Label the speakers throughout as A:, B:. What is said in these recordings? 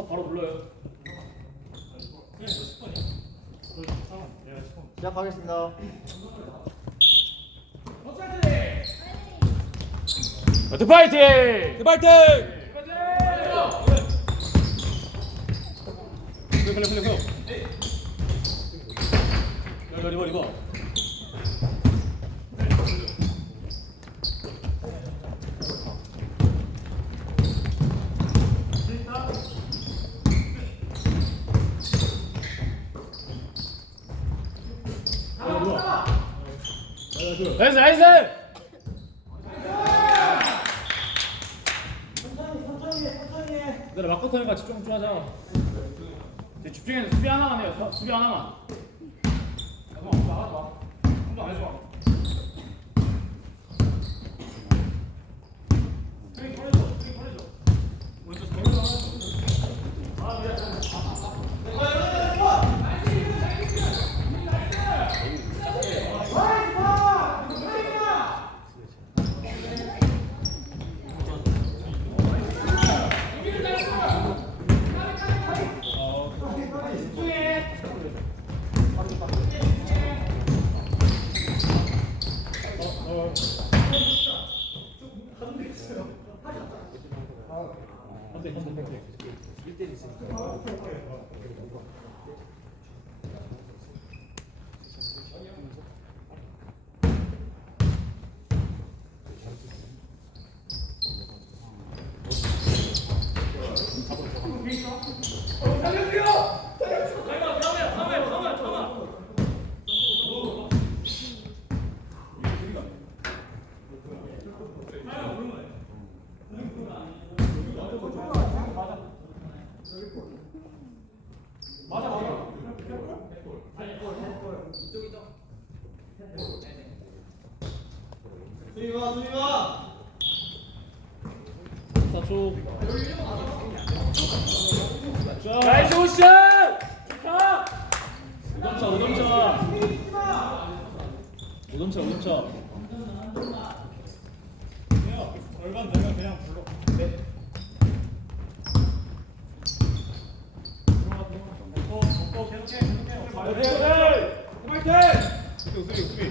A: 스톱 바로 불러요.
B: 시작하겠습니다.
A: 더 파이팅!
C: 그 파이팅!
A: 플레이 플레이 플레이 플레이. 리버 리버 리버. 나이스 나이스! 내가 마커터니까 집중 좀 하자. 집중해서 수비 하나만 해요. 서- 수비 하나만. 마, 하지 마. 한번. 스윙 걸려줘, 스윙 걸려줘. 오른쪽 걸려줘. 아, 그래.
B: 수비 와.
A: 4초. 나이스 오션! 우dom차 우dom차 우dom차 우dom차 절반 되면 그냥 불러 수비 수비 수비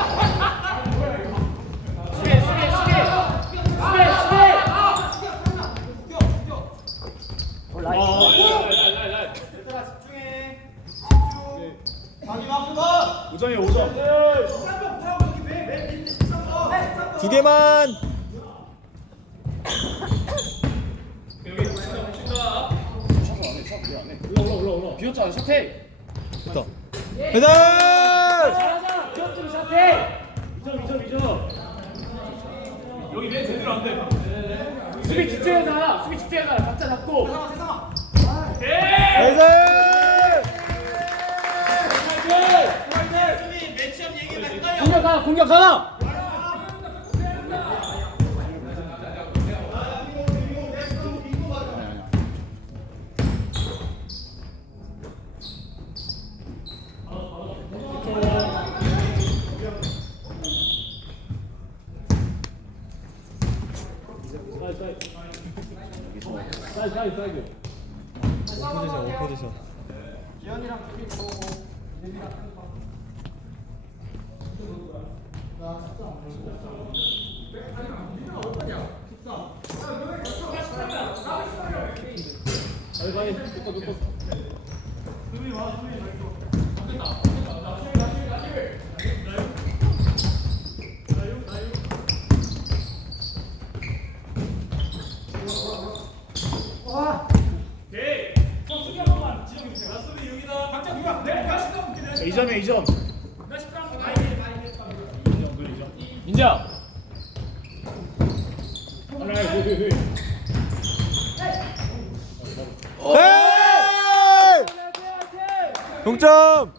B: 얘들아 집중해. 집중. 마지막 한 번.
A: 5점이야 5점
C: 두 개만!
A: 올라 올라 올라 올라 비었잖아 샷해
C: 됐다. 회전!
A: 잘하자 비었으면 샷해 2점 2점 2점 여기 맨 제대로 안 돼 수비 집중해서 수비 집중해서 각자 잡고
C: 회전!
B: 수비 매치업 얘기가 헷갈려.
A: 공격 하나 공격 하나 사이드 사이드 사이드
C: 오포지션, 오포지션.
B: 기현이랑 둘이 들어오고.
A: 사이드 사이드 놓고 놓고 자, 2점이야 2점 민자 하나 둘
C: 회! 동점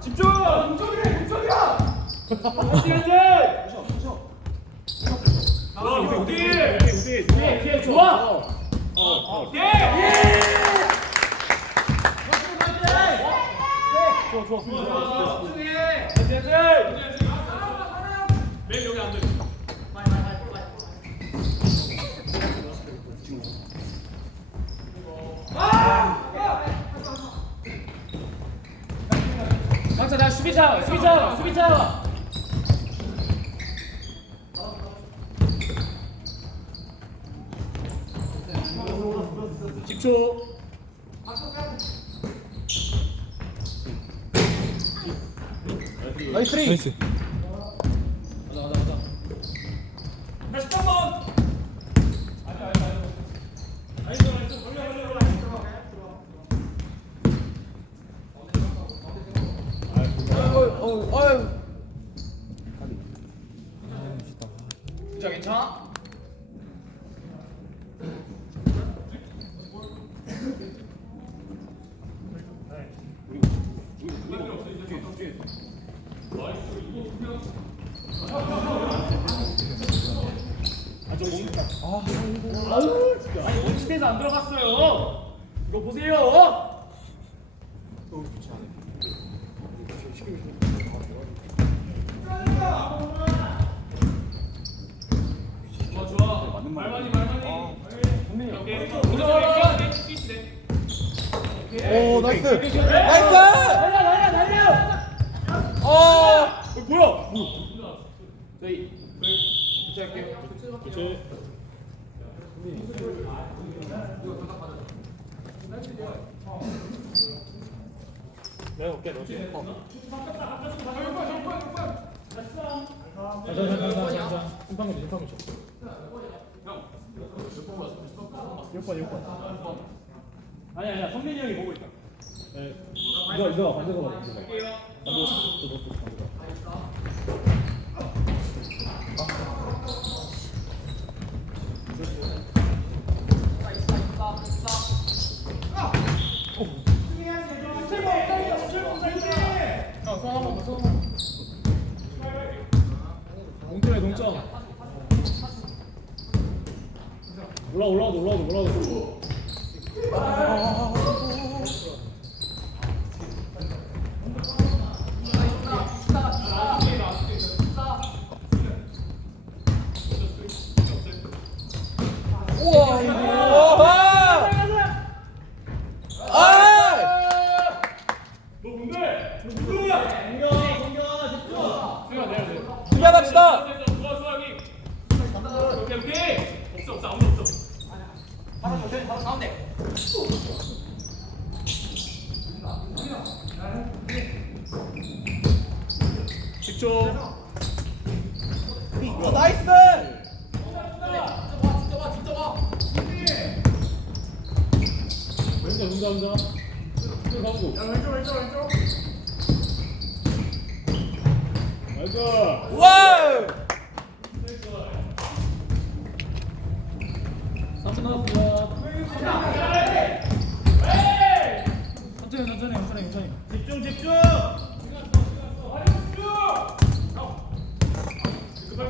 A: 집중! 동점이래, 동점이야! 화이팅, 화이팅! 아, 우디, 우디! 우디, 우디, 우디, 좋아! 어, 예! 예! 좋아, 좋아, 좋아.
B: 집중해.
A: 화이팅, 화이팅! 맨 여기 안 돼. 강차 나 수비 차 수비 차 수비 차 집초 나이스.
C: 나이스.
A: 다시 한번.
B: 진짜 괜찮아?
A: 아우 진짜. 아니 원치대에서 안 들어갔어요? 이거 보세요 좋아 좋아 말만이 말만이 오케이
C: 오 나이스
A: 나이스
C: 나이스
A: 날려 날려 날려
C: 어
A: 어, 뭐야 네 교체할게 교체 내가 올게 너 지금 어. 자, 자, 자, 자, 자, 자. 심판고 줘, 심판고 줘. 6번, 6번. 아니, 아니야. 성민이 형이 보고 있다. 네. 이거, 이거, 반대로 봐, 반대로 봐. 반대로 봐. 동점에 동점. 올라 올라와도 올라와도 올라와도.
C: 우와 이거 아
A: 너 뭔데? 너 누구야?
B: 공격, 공격, 집중.
A: 수야 내야 돼.
C: 수비하 갑시다
A: 좋아 좋아 여기. 오케이 오케이. 없어 없어 아무도 없어.
B: 바로 가운데, 바로 가운데.
A: 집중.
C: 어, 나이스
A: 왼쪽 혼자 혼자. 쭉 가고.
B: 왼쪽, 왼쪽, 왼쪽.
C: 와우
A: 3분 남았습니다. 천천히 천천히 천천히 천천히.
B: 집중, 집중.
A: 급할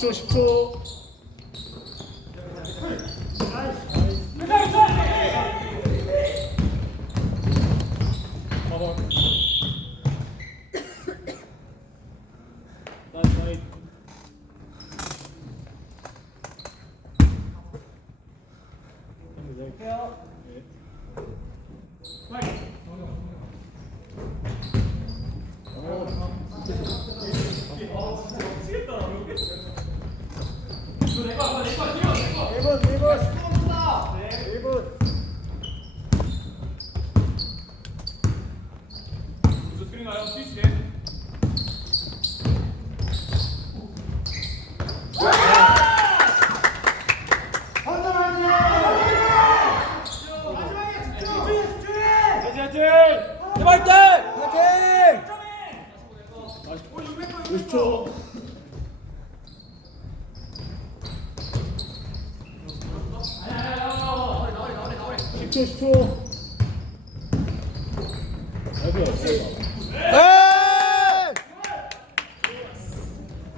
A: 10초 10초 봐봐 나 나이 해요 네. 빨리
C: 어,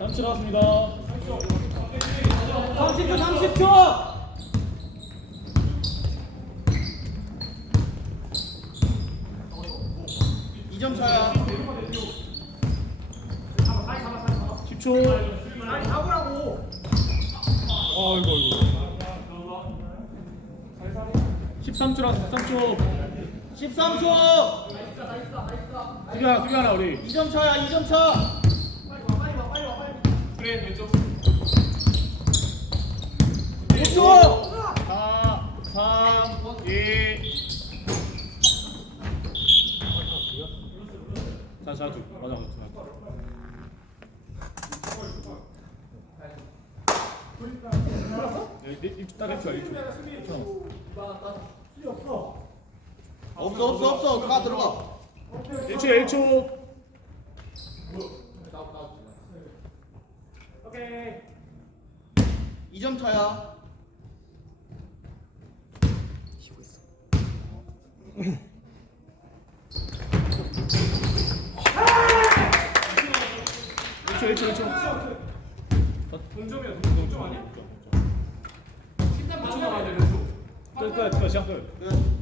A: 3초 나왔습니다.
B: 30초 30초 2점 차야
A: 10초.
B: 아니 잡으라고
A: 아이고, 아이고. 13초 나왔어, 13초.
B: 13초
A: 수비 하나, 수비 하나, 우리.
B: 2점 차야 2점 차
A: 그래, 왼쪽.
B: 5초
A: 4, 3, 2. 자, 자, 두. 맞아, 맞아. 네, 네, 네, 딱 1초, 1초.
B: 없어 없어 없어 들어가 들어가
A: 1초, 1초. 오케이.
B: 2점 차야
A: 일 1초, 1초, 1초. 동점이야, 동점 아니야? 13초 남아야 돼, 끝, 끝, 끝, 시작 끝.
B: 끝